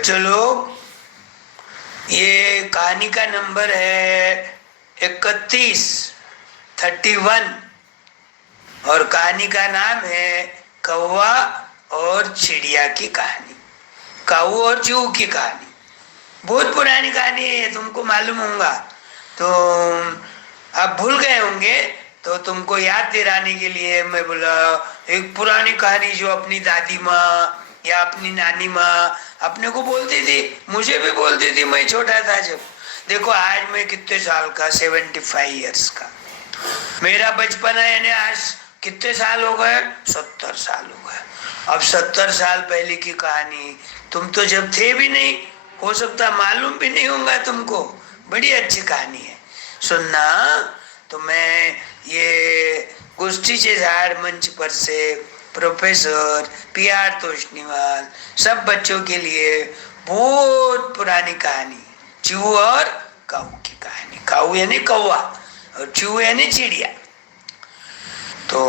बच्चों लोग, ये कहानी का नंबर है 31 और कहानी का नाम है कौवा और चिड़िया की कहानी। काऊ और चूहे की कहानी बहुत पुरानी कहानी है, तुमको मालूम होगा। तो आप भूल गए होंगे, तो तुमको याद दिलाने के लिए मैं बोला एक पुरानी कहानी जो अपनी दादी माँ या अपनी नानी माँ अपने को बोलती थी, मुझे भी बोलती थी, मैं छोटा था जब। देखो आज मैं कितने साल का, 75 ईयर्स का मेरा बचपन है, यानी आज कितने साल हो गए, 70 साल हो गए। अब 70 साल पहले की कहानी, तुम तो जब थे भी नहीं, हो सकता मालूम भी नहीं होगा तुमको। बड़ी अच्छी कहानी है, सुनना। तो मैं ये गोष्ठी के झाड़ मंच पर से प्रोफेसर PR तोष्णीवाल सब बच्चों के लिए बहुत पुरानी कहानी, चूहे और काऊ की कहानी। काऊ यानी कौवा और चूहे यानी चिड़िया। तो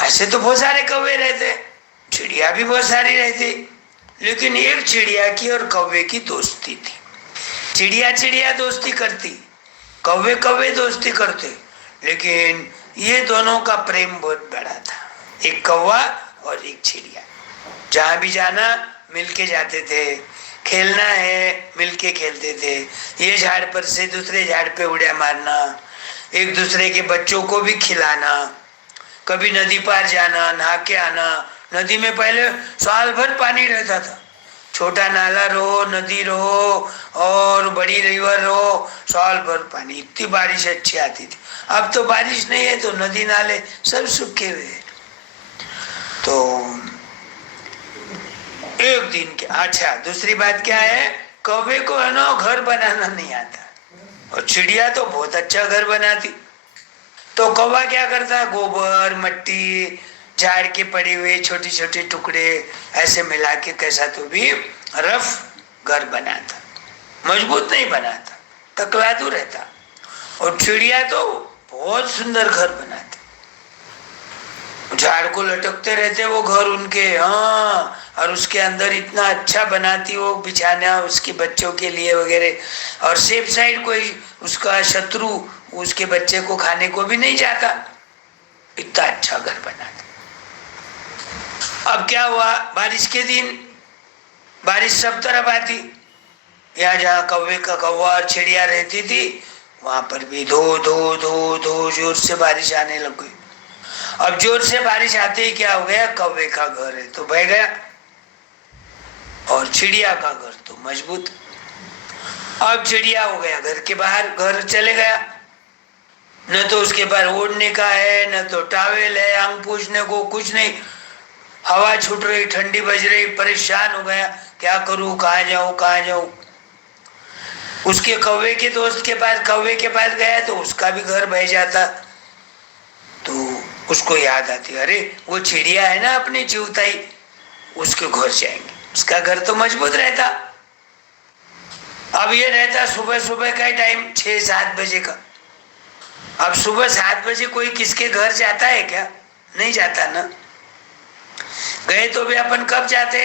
ऐसे तो बहुत सारे कौवे रहते, चिड़िया भी बहुत सारी रहती, लेकिन एक चिड़िया की और कौवे की दोस्ती थी। चिड़िया चिड़िया दोस्ती करती, कौवे कौवे दोस्ती करते, लेकिन ये दोनों का प्रेम बहुत बड़ा था। एक कौवा और एक चिड़िया, जहाँ भी जाना मिलके जाते थे, खेलना है मिलके खेलते थे। ये झाड़ पर से दूसरे झाड़ पे उड़िया मारना, एक दूसरे के बच्चों को भी खिलाना, कभी नदी पार जाना, नहा के आना। नदी में पहले साल भर पानी रहता था, छोटा नाला रहो, नदी रहो और बड़ी रिवर रहो, साल भर पानी, इतनी बारिश अच्छी आती थी। अब तो बारिश नहीं है तो नदी नाले सब सूखे हुए हैं। तो एक दिन के, अच्छा दूसरी बात क्या है, कौवे को है ना घर बनाना नहीं आता, और चिड़िया तो बहुत अच्छा घर बनाती। तो कौवा क्या करता, गोबर मट्टी झाड़ के पड़े हुए छोटे छोटे टुकड़े ऐसे मिला के कैसा तो भी रफ घर बनाता, मजबूत नहीं बनाता, तकलादू रहता। और चिड़िया तो बहुत सुंदर घर बनाती, झाड़ को लटकते रहते वो घर उनके, हाँ, और उसके अंदर इतना अच्छा बनाती वो बिछाना उसके बच्चों के लिए वगैरह। और सेफ साइड कोई उसका शत्रु उसके बच्चे को खाने को भी नहीं जाता, इतना अच्छा घर बनाता। अब क्या हुआ, बारिश के दिन बारिश सब तरफ आती, यहाँ जहाँ कौवे का कौवा और चिड़िया रहती थी वहां पर भी धो धो धो धो जोर से बारिश आने लग गई। अब जोर से बारिश आते ही क्या हो गया, कौवे का घर है तो बह गया और चिड़िया का घर तो मजबूत। अब चिड़िया हो गया घर के बाहर, घर चले गया, न तो उसके पास ओढ़ने का है, न तो टावेल है, अंग पूछने को कुछ नहीं। हवा छूट रही, ठंडी बज रही, परेशान हो गया, क्या करूं, कहाँ जाऊं कहाँ जाऊं। उसके कौवे के दोस्त के पास, कौवे के पास गया तो उसका भी घर बह जाता। तो उसको याद आती, अरे वो चिड़िया है ना अपनी चिउताई, उसके घर जाएंगे, उसका घर तो मजबूत रहता। अब ये रहता सुबह सुबह का टाइम 6-7 बजे का। अब सुबह 7 बजे कोई किसके घर जाता है क्या, नहीं जाता ना। गए तो भी अपन कब जाते,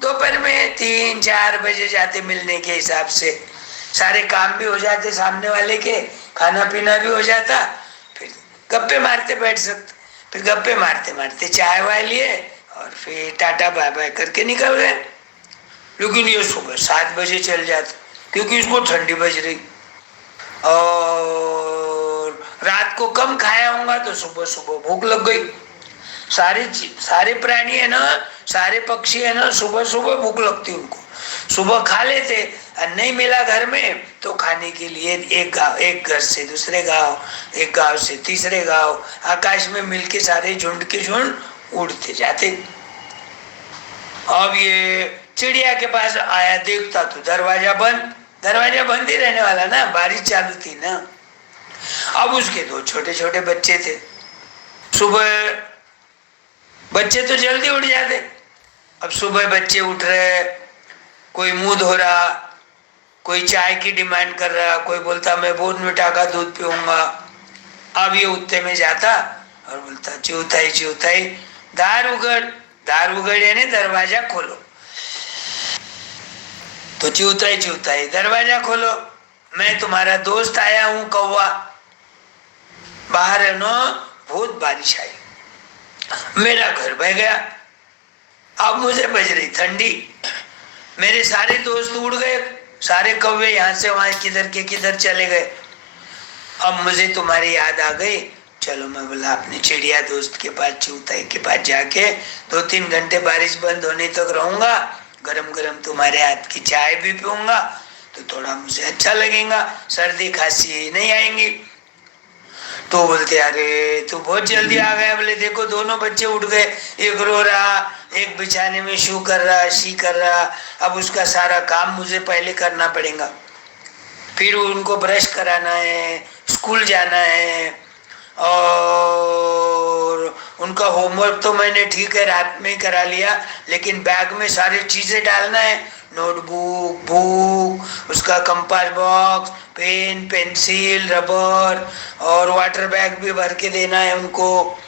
दोपहर में 3-4 बजे जाते, मिलने के हिसाब से सारे काम भी हो जाते सामने वाले के, खाना पीना भी हो जाता, फिर गप्पे मारते बैठ सकते। फिर गप्पे मारते मारते चाय वाय लिए और फिर टाटा बाय बाय करके निकल गए। लेकिन ये सुबह 7 बजे चल जाता, क्योंकि इसको ठंडी बज रही और रात को कम खाया होगा तो सुबह सुबह भूख लग गई। सारे प्राणी है ना, सारे पक्षी है ना, सुबह सुबह भूख लगती उनको, सुबह खा लेते। और नहीं मिला घर में तो खाने के लिए एक घर से दूसरे गांव, एक गांव से तीसरे गांव, आकाश में मिलके सारे झुंड के झुंड उड़ते जाते। अब ये चिड़िया के पास आया, देखता तो दरवाजा बंद ही रहने वाला ना, बारिश चालू थी ना। अब उसके 2 छोटे छोटे बच्चे थे, सुबह बच्चे तो जल्दी उठ जाते। अब सुबह बच्चे उठ रहे, कोई मुंह धो रहा, कोई चाय की डिमांड कर रहा, कोई बोलता मैं बोर्नविटा का दूध पीऊंगा। अब ये उत्ते में जाता और बोलता चिउताई चिउताई दार उगड़ यानी दरवाजा खोलो। तो चूता ही दरवाजा खोलो, मैं तुम्हारा दोस्त आया हूं कौवा। बाहर है ना बहुत बारिश आई, मेरा घर बह गया, अब मुझे बज रही ठंडी, मेरे सारे दोस्त उड़ गए, सारे कौवे यहाँ से वहां किधर के किधर चले गए। अब मुझे तुम्हारी याद आ गई, चलो मैं बोला अपने चिड़िया दोस्त के पास चूताई के पास जाके 2-3 घंटे बारिश बंद होने तक रहूंगा, गरम गरम तुम्हारे हाथ की चाय भी पीऊंगा तो थोड़ा मुझे अच्छा लगेगा, सर्दी खांसी नहीं आएंगी। तो बोलते अरे तू बहुत जल्दी आ गया। बोले देखो दोनों बच्चे उठ गए, एक रो रहा, एक बिछाने में शू कर रहा, शी कर रहा, अब उसका सारा काम मुझे पहले करना पड़ेगा, फिर उनको ब्रश कराना है, स्कूल जाना है, और उनका होमवर्क तो मैंने ठीक है रात में ही करा लिया, लेकिन बैग में सारी चीजें डालना है, नोटबुक, बुक, उसका compass box, pen, pencil, rubber और वाटर बैग भी भर के देना है उनको,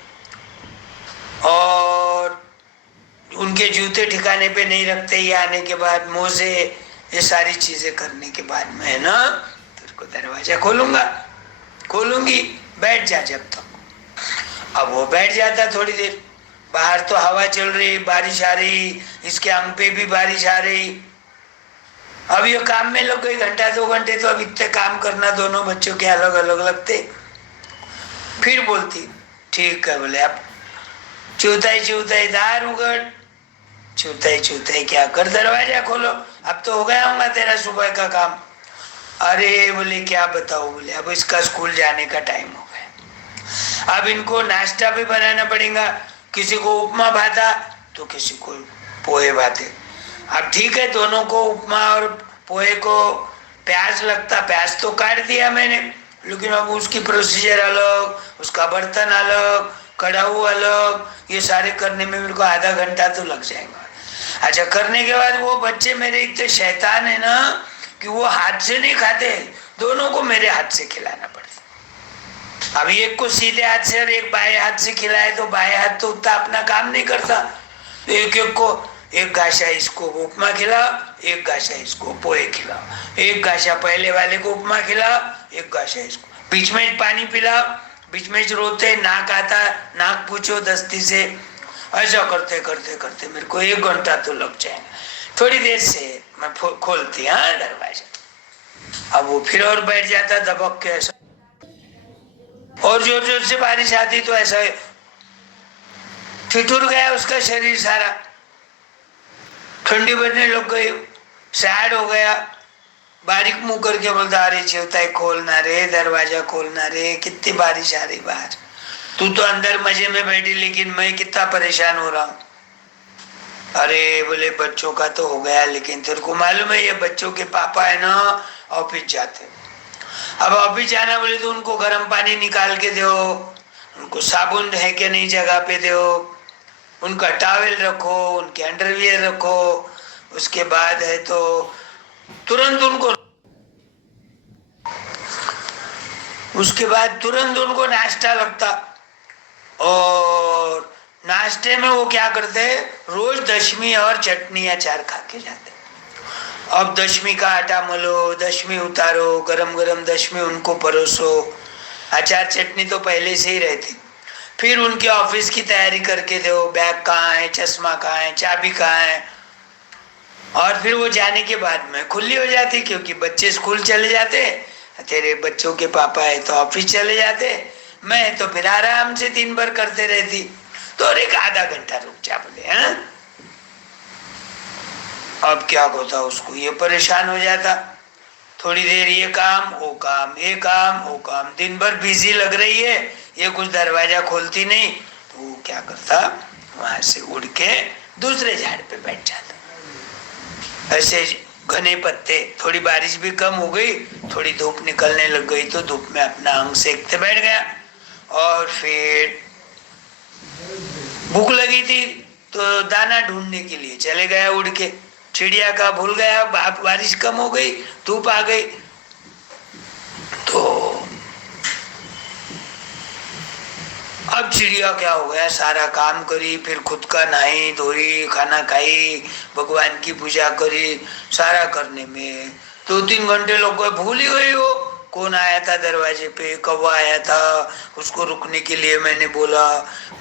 और उनके जूते ठिकाने पे नहीं रखते ही आने के बाद, मोजे, ये सारी चीजें करने के बाद मैं ना तेरे को दरवाजा खोलूंगी, बैठ जा जब तक। अब वो बैठ जाता थोड़ी देर, बाहर तो हवा चल रही, बारिश आ रही, इसके अंग पे भी बारिश आ रही। अब ये काम में लोग 1 घंटा 2 घंटे तो अब इतने काम करना दोनों बच्चों के अलग अलग लगते। फिर बोलती ठीक है, बोले अब चूताई दार उगड़, चूताई क्या कर, दरवाजा खोलो, अब तो हो गया होगा तेरा सुबह का काम। अरे बोले क्या बताओ, बोले अब इसका स्कूल जाने का टाइम हो गया, अब इनको नाश्ता भी बनाना पड़ेगा, किसी को उपमा भाता तो किसी को पोहे भाते। अब ठीक है दोनों को उपमा और पोहे को प्याज लगता, प्याज तो काट दिया मैंने, लेकिन अब उसकी प्रोसीजर अलग, उसका बर्तन अलग, कढ़ाऊ अलग, ये सारे करने में मेरे को आधा घंटा तो लग जाएगा। अच्छा करने के बाद वो बच्चे मेरे इतने शैतान है ना कि वो हाथ से नहीं खाते, दोनों को मेरे हाथ से खिलाना पड़ता। अब एक को सीधे हाथ से और एक बाएं हाथ से खिलाए तो बाएं हाथ तो उतना अपना काम नहीं करता, तो एक को एक गाशा इसको उपमा खिलाओ, एक गाशा इसको पोहे खिलाओ, एक गाशा पहले वाले को उपमा खिलाओ, एक गाशा इसको, बीच में पानी पिलाओ, बीच में रोते नाक आता, नाक पूछो दस्ती से, ऐसा करते करते करते मेरे को 1 घंटा तो लग जाएगा। थोड़ी देर से मैं खोलती हाँ दरवाजा, अब वो फिर और बैठ जाता दबक के ऐसा, और जोर जोर से बारिश आती तो ऐसा ठिठुर गया उसका शरीर सारा, ठंडी बढ़ने लग गई, सैड हो गया, बारीक मुंह करके बोलता अरे चेवताई खोलना रे, दरवाजा खोलना रे, कितनी बारिश आ रही बाहर, तू तो अंदर मजे में बैठी लेकिन मैं कितना परेशान हो रहा हूँ। अरे बोले बच्चों का तो हो गया, लेकिन तेरे को मालूम है ये बच्चों के पापा है ना ऑफिस जाते, अब ऑफिस जाना बोले तो उनको गर्म पानी निकाल के दो, उनको साबुन है कि नहीं जगह पे दो, उनका टॉवेल रखो, उनके अंडरवियर रखो, उसके बाद है तो तुरंत उनको नाश्ता लगता, और नाश्ते में वो क्या करते हैं रोज दशमी और चटनी अचार खा के जाते। अब दशमी का आटा मलो, दशमी उतारो, गरम गरम दशमी उनको परोसो, अचार चटनी तो पहले से ही रहती, फिर उनके ऑफिस की तैयारी करके दो, बैग कहाँ है, चश्मा कहाँ है, चाबी कहाँ है, और फिर वो जाने के बाद में खुली हो जाती, क्योंकि बच्चे स्कूल चले जाते, तेरे बच्चों के पापा है तो ऑफिस चले जाते, मैं तो फिर आराम से दिन भर करते रहती, तो और एक आधा घंटा रुक जा बोले हैं। अब क्या होता उसको, ये परेशान हो जाता, थोड़ी देर ये काम वो काम, ये काम वो काम, दिन भर बिजी लग रही है, ये कुछ दरवाजा खोलती नहीं, तो वो क्या करता वहां से उड़ के दूसरे झाड़ पे बैठ जाता। ऐसे घने पत्ते, थोड़ी बारिश भी कम हो गई, थोड़ी धूप निकलने लग गई तो धूप में अपना अंग सेकते बैठ गया, और फिर भूख लगी थी तो दाना ढूंढने के लिए चले गया उड़ के, चिड़िया का भूल गया, बारिश कम हो गई, धूप आ गई, तो अब चिड़िया क्या हो गया, सारा काम करी, फिर खुद का नहाई धोई, खाना खाई, भगवान की पूजा करी, सारा करने में 2-3 घंटे लोग को भूल ही गई हो कौन आया था दरवाजे पे, कौवा आया था, उसको रुकने के लिए मैंने बोला,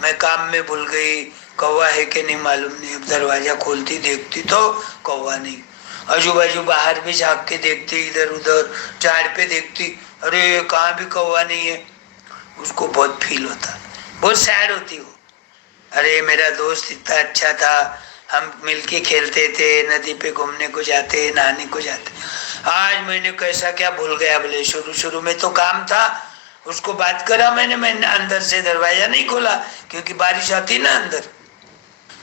मैं काम में भूल गई, कौवा है कि नहीं मालूम नहीं। अब दरवाजा खोलती देखती तो कौवा नहीं, आजू बाजू बाहर भी झाँक के देखती, इधर उधर झाड़ पे देखती, अरे कहाँ भी कौवा नहीं है। उसको बहुत फील होता, बहुत सैड होती हो, अरे मेरा दोस्त इतना अच्छा था, हम मिलके खेलते थे, नदी पे घूमने को जाते, नहाने को जाते, आज मैंने कैसा क्या भूल गया। बोले शुरू शुरू में तो काम था, उसको बात करा मैंने अंदर से दरवाजा नहीं खोला क्योंकि बारिश आती ना अंदर,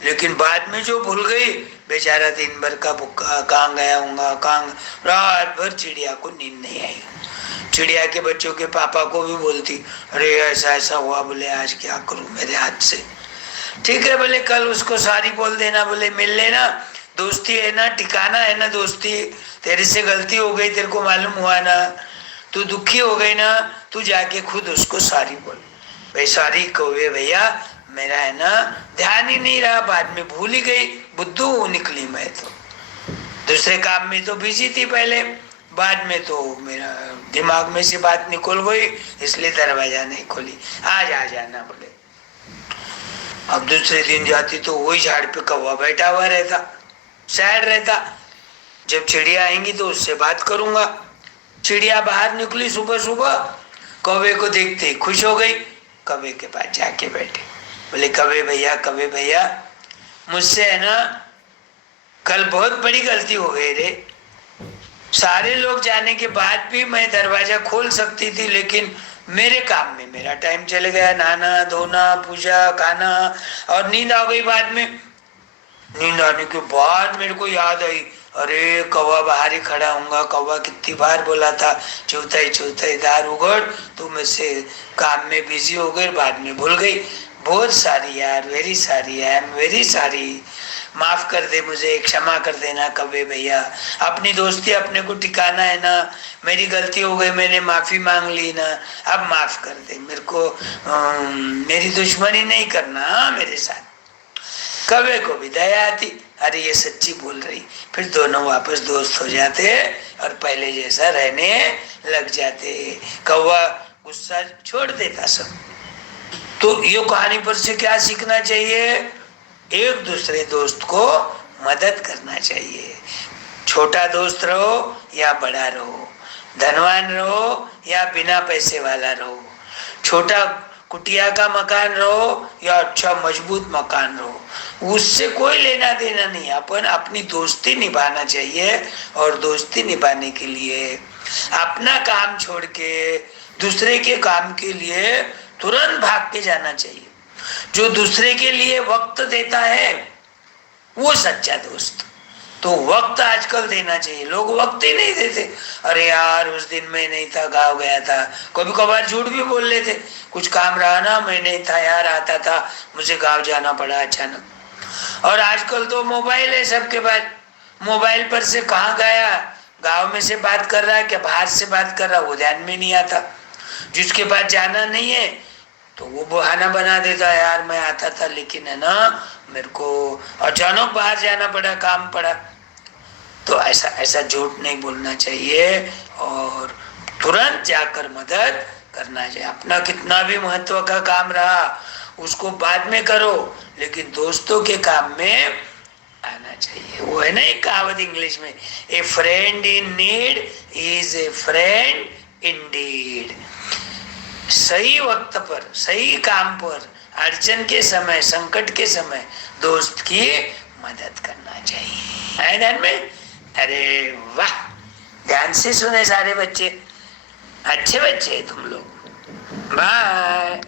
लेकिन बाद में जो भूल गई, बेचारा दिन भर का भूखा, कहाँ गया हूँगा, कहाँ, रात भर चिड़िया को नींद नहीं आई। चिड़िया के बच्चों के पापा को भी बोलती, अरे ऐसा ऐसा हुआ, बोले आज क्या करूं मेरे हाथ से। ठीक है बोले कल उसको सॉरी बोल देना, बोले मिल लेना, दोस्ती है ना, ठिकाना है ना दोस्ती, तेरे से गलती हो गई, तेरे को मालूम हुआ ना, तू दुखी हो गई ना, तू जाके खुद उसको सॉरी बोल। भाई सॉरी कौवे भैया, मेरा है ना ध्यान ही नहीं रहा, बाद में भूल ही गई, बुद्धू निकली मैं तो, दूसरे काम में तो बिजी थी पहले, बाद में तो मेरा दिमाग में से बात निकल गई, इसलिए दरवाजा नहीं खोली, आज आ जाना बोले। अब दूसरे दिन जाती तो वही झाड़ पे कौवा बैठा हुआ रहता, सैड रहता, जब चिड़िया आएंगी तो उससे बात करूंगा। चिड़िया बाहर निकली सुबह सुबह, कौवे को देखते खुश हो गई, कौवे के पास जाके बैठे, बोले कौवे भैया मुझसे है ना कल बहुत बड़ी गलती हो गई रे, सारे लोग जाने के बाद भी मैं दरवाजा खोल सकती थी, लेकिन मेरे काम में मेरा टाइम चले गया, नहाना धोना पूजा खाना, और नींद आ गई बाद में। नींद आने के बाद मेरे को याद आई, अरे कौवा बाहर ही खड़ा हूँगा, कौवा कितनी बार बोला था चौथाई दार उगड़, तो मैं से काम में बिजी हो गई, बाद में भूल गई, बहुत सारी यार, वेरी सारी, आई एम वेरी सारी, माफ कर दे मुझे, क्षमा कर देना कौवे भैया, अपनी दोस्ती अपने को टिकाना है ना, मेरी गलती हो गई, मैंने माफी मांग ली ना, अब माफ कर दे मेरे को, मेरी दुश्मनी नहीं करना मेरे साथ। कौवे को भी दया आती, अरे ये सच्ची बोल रही, फिर दोनों वापस दोस्त हो जाते और पहले जैसा रहने लग जाते, कौवा गुस्सा छोड़ देता सब। तो ये कहानी पर से क्या सीखना चाहिए, एक दूसरे दोस्त को मदद करना चाहिए, छोटा दोस्त रहो या बड़ा रहो, धनवान रहो या बिना पैसे वाला रहो, छोटा कुटिया का मकान रहो या अच्छा मजबूत मकान रहो, उससे कोई लेना देना नहीं, अपन अपनी दोस्ती निभाना चाहिए, और दोस्ती निभाने के लिए अपना काम छोड़ के दूसरे के काम के लिए तुरंत भाग के जाना चाहिए। जो दूसरे के लिए वक्त देता है वो सच्चा दोस्त। तो वक्त आजकल देना चाहिए, लोग वक्त ही नहीं देते, अरे यार उस दिन मैं नहीं था, गाँव गया था, कभी कभार झूठ भी बोल लेते, कुछ काम रहा ना, मैं नहीं था यार, आता था, मुझे गाँव जाना पड़ा अचानक। और आजकल तो मोबाइल है सबके पास, मोबाइल पर से कहाँ गया, गाँव में से बात कर रहा है क्या बाहर से बात कर रहा, वो ध्यान में नहीं आता। जिसके पास जाना नहीं है तो वो बहाना बना देता, यार मैं आता था लेकिन है ना मेरे को अचानक बाहर जाना पड़ा, काम पड़ा। तो ऐसा झूठ नहीं बोलना चाहिए, और तुरंत जाकर मदद करना चाहिए। अपना कितना भी महत्व का काम रहा उसको बाद में करो, लेकिन दोस्तों के काम में आना चाहिए। वो है ना एक कहावत इंग्लिश में, ए friend in need is a friend Indeed. सही वक्त पर, सही काम पर, अड़चन के समय, संकट के समय दोस्त की मदद करना चाहिए। है ध्यान में? अरे वाह, ध्यान से सुने सारे बच्चे, अच्छे बच्चे तुम लोग। बाय।